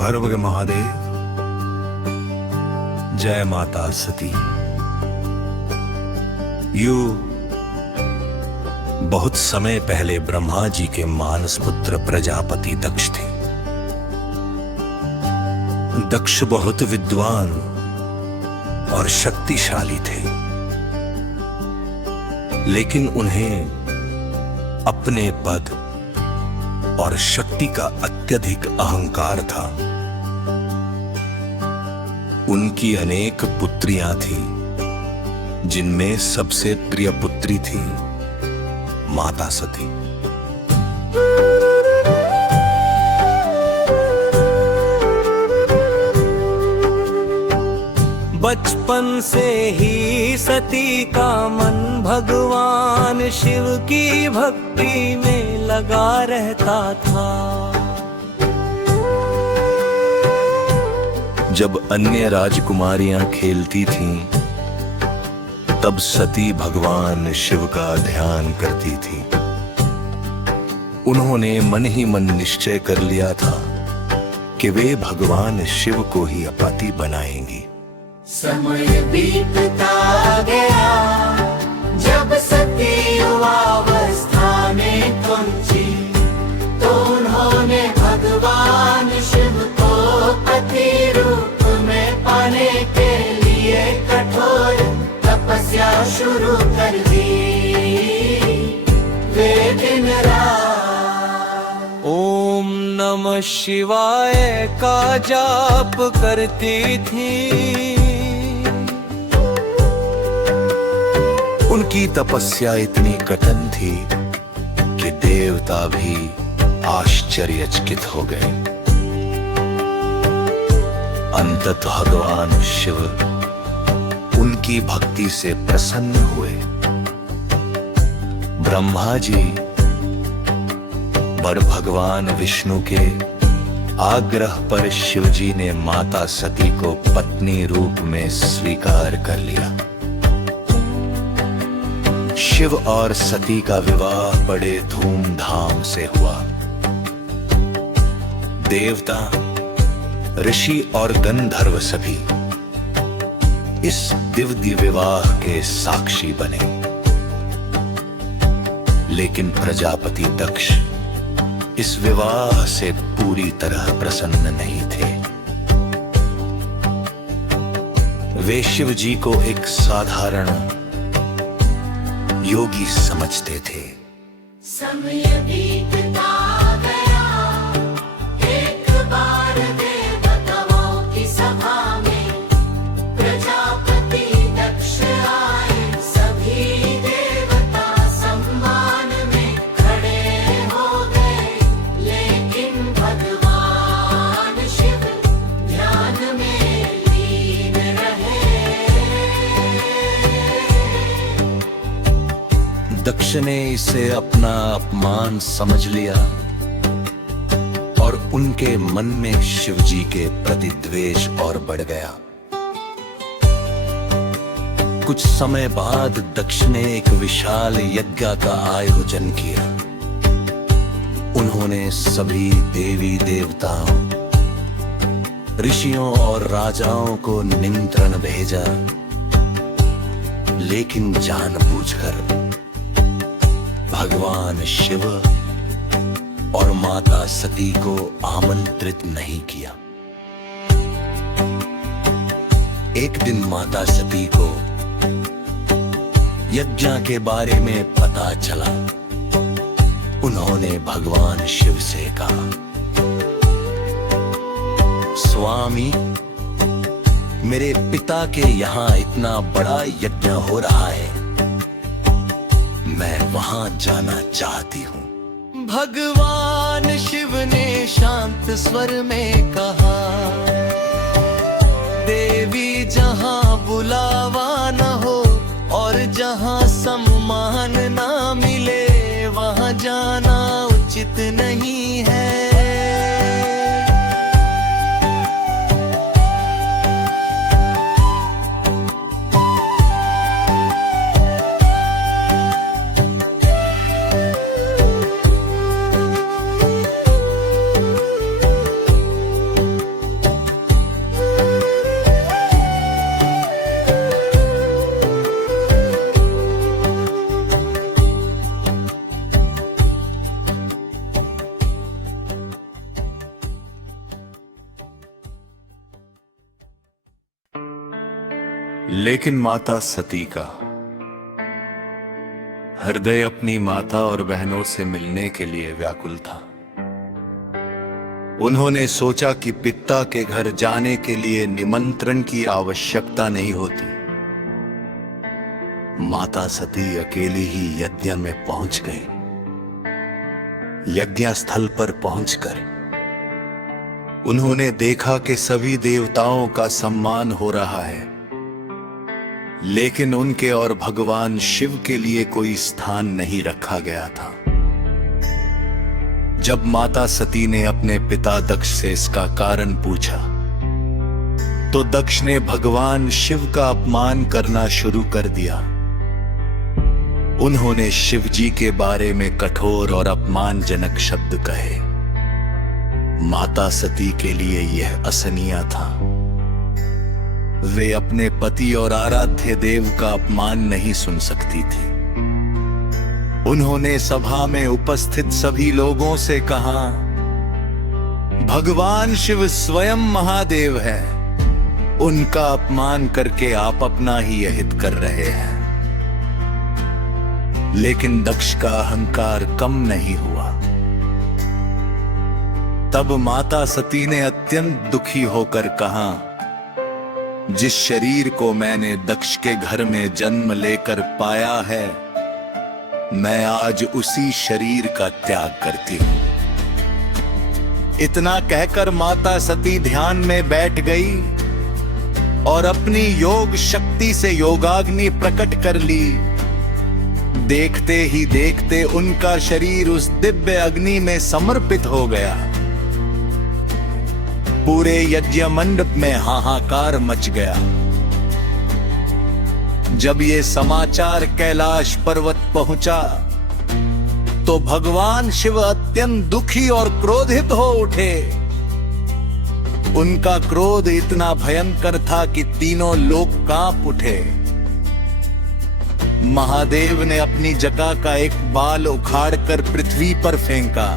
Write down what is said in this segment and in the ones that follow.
हर भग महादेव। जय माता सती। बहुत समय पहले ब्रह्मा जी के मानस पुत्र प्रजापति दक्ष थे। दक्ष बहुत विद्वान और शक्तिशाली थे, लेकिन उन्हें अपने पद और शक्ति का अत्यधिक अहंकार था। उनकी अनेक पुत्रियां थीं, जिनमें सबसे प्रिय पुत्री थी माता सती। बचपन से ही सती का मन भगवान शिव की भक्ति में लगा रहता था। जब अन्य राजकुमारियां खेलती थीं, तब सती भगवान शिव का ध्यान करती थी। उन्होंने मन ही मन निश्चय कर लिया था कि वे भगवान शिव को ही पति बनाएंगी। समय बीतता गया, जब सती युवावस्था में पहुंची, तो उन्होंने भगवान शिव को पति रूप में पाने के लिए कठोर तपस्या शुरू कर दी। वे दिन रात ओम नमः शिवाय का जाप करती थी। उनकी तपस्या इतनी कठिन थी कि देवता भी आश्चर्यचकित हो गए। अंततः भगवान शिव उनकी भक्ति से प्रसन्न हुए। ब्रह्मा जी पर भगवान विष्णु के आग्रह पर शिवजी ने माता सती को पत्नी रूप में स्वीकार कर लिया। शिव और सती का विवाह बड़े धूमधाम से हुआ। देवता, ऋषि और गंधर्व सभी इस दिव्य विवाह के साक्षी बने। लेकिन प्रजापति दक्ष इस विवाह से पूरी तरह प्रसन्न नहीं थे। वे शिव जी को एक साधारण योगी समझते थे। समय बीतता गया, एक बार देवताओं की सभा में प्रजापति दक्ष आए। सभी देवता सम्मान में खड़े हो गए, लेकिन भगवान शिव ध्यान में लीन रहे। दक्ष ने इसे अपना अपमान समझ लिया और उनके मन में शिवजी के प्रति द्वेष और बढ़ गया। कुछ समय बाद दक्ष ने एक विशाल यज्ञ का आयोजन किया। उन्होंने सभी देवी देवताओं, ऋषियों और राजाओं को निमंत्रण भेजा, लेकिन जानबूझकर भगवान शिव और माता सती को आमंत्रित नहीं किया। एक दिन माता सती को यज्ञ के बारे में पता चला। उन्होंने भगवान शिव से कहा, स्वामी, मेरे पिता के यहाँ इतना बड़ा यज्ञ हो रहा है, मैं वहां जाना चाहती हूँ। भगवान शिव ने शांत स्वर में कहा, देवी, जहां बुलावा न हो और जहां सम्मान ना मिले, वहां जाना उचित नहीं है। लेकिन माता सती का हृदय अपनी माता और बहनों से मिलने के लिए व्याकुल था। उन्होंने सोचा कि पिता के घर जाने के लिए निमंत्रण की आवश्यकता नहीं होती। माता सती अकेली ही यज्ञ में पहुंच गई। यज्ञ स्थल पर पहुंचकर उन्होंने देखा कि सभी देवताओं का सम्मान हो रहा है, लेकिन उनके और भगवान शिव के लिए कोई स्थान नहीं रखा गया था। जब माता सती ने अपने पिता दक्ष से इसका कारण पूछा, तो दक्ष ने भगवान शिव का अपमान करना शुरू कर दिया। उन्होंने शिव जी के बारे में कठोर और अपमानजनक शब्द कहे। माता सती के लिए यह असहनीय था। वे अपने पति और आराध्य देव का अपमान नहीं सुन सकती थी। उन्होंने सभा में उपस्थित सभी लोगों से कहा, भगवान शिव स्वयं महादेव है। उनका अपमान करके आप अपना ही अहित कर रहे हैं। लेकिन दक्ष का अहंकार कम नहीं हुआ। तब माता सती ने अत्यंत दुखी होकर कहा, जिस शरीर को मैंने दक्ष के घर में जन्म लेकर पाया है, मैं आज उसी शरीर का त्याग करती हूं। इतना कहकर माता सती ध्यान में बैठ गई और अपनी योग शक्ति से योगाग्नि प्रकट कर ली। देखते ही देखते उनका शरीर उस दिव्य अग्नि में समर्पित हो गया। पूरे यज्ञ मंडप में हाहाकार मच गया। जब ये समाचार कैलाश पर्वत पहुंचा, तो भगवान शिव अत्यंत दुखी और क्रोधित हो उठे। उनका क्रोध इतना भयंकर था कि तीनों लोग कांप उठे। महादेव ने अपनी जटा का एक बाल उखाड़कर पृथ्वी पर फेंका।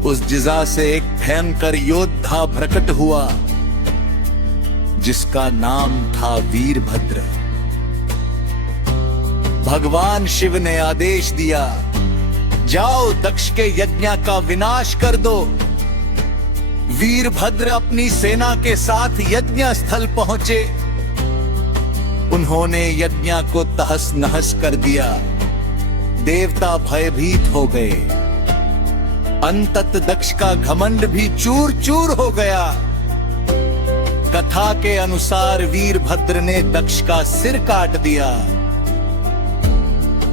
उस जिजा से एक भयंकर योद्धा प्रकट हुआ, जिसका नाम था वीरभद्र। भगवान शिव ने आदेश दिया, जाओ दक्ष के यज्ञ का विनाश कर दो। वीरभद्र अपनी सेना के साथ यज्ञ स्थल पहुंचे। उन्होंने यज्ञ को तहस नहस कर दिया। देवता भयभीत हो गए। अंतत दक्ष का घमंड भी चूर चूर हो गया। कथा के अनुसार वीरभद्र ने दक्ष का सिर काट दिया।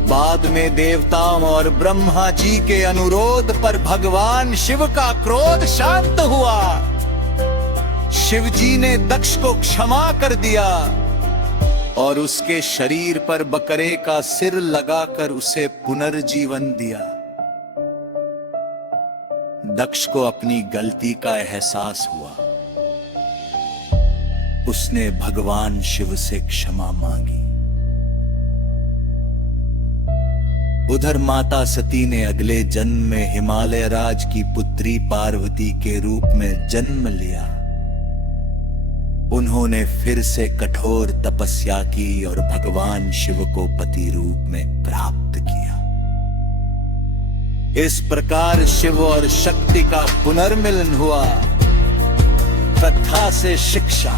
बाद में देवताओं और ब्रह्मा जी के अनुरोध पर भगवान शिव का क्रोध शांत हुआ। शिव जी ने दक्ष को क्षमा कर दिया और उसके शरीर पर बकरे का सिर लगाकर उसे पुनर्जीवन दिया। दक्ष को अपनी गलती का एहसास हुआ। उसने भगवान शिव से क्षमा मांगी। उधर माता सती ने अगले जन्म में हिमालय राज की पुत्री पार्वती के रूप में जन्म लिया। उन्होंने फिर से कठोर तपस्या की और भगवान शिव को पति रूप में प्राप्त किया। इस प्रकार शिव और शक्ति का पुनर्मिलन हुआ। कथा से शिक्षा,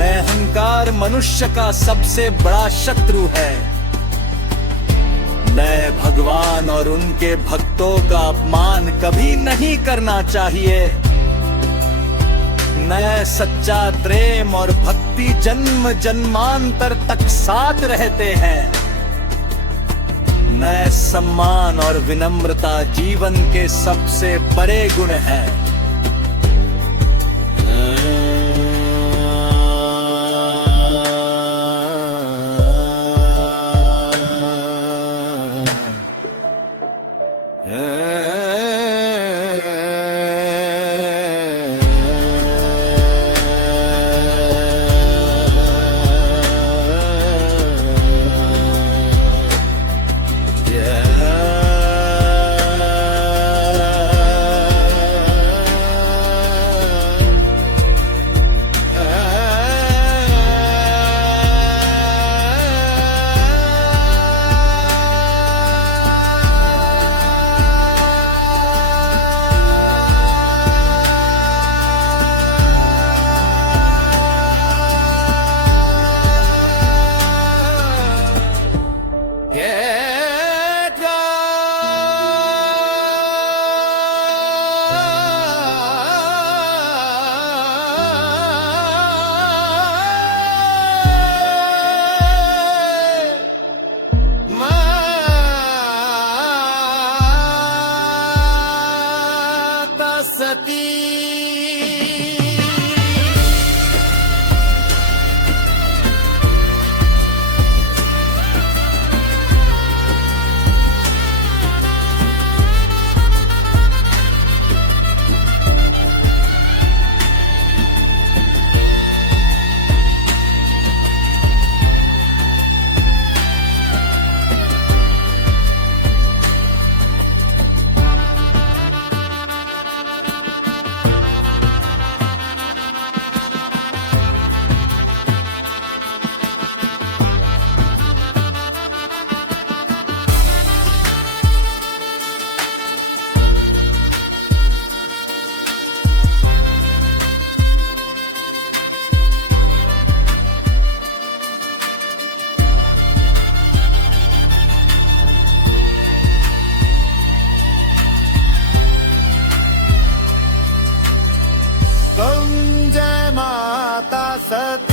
अहंकार मनुष्य का सबसे बड़ा शत्रु है। मैं भगवान और उनके भक्तों का अपमान कभी नहीं करना चाहिए। मैं सच्चा प्रेम और भक्ति जन्म जन्मांतर तक साथ रहते हैं। मैं सम्मान और विनम्रता जीवन के सबसे बड़े गुण हैं। सत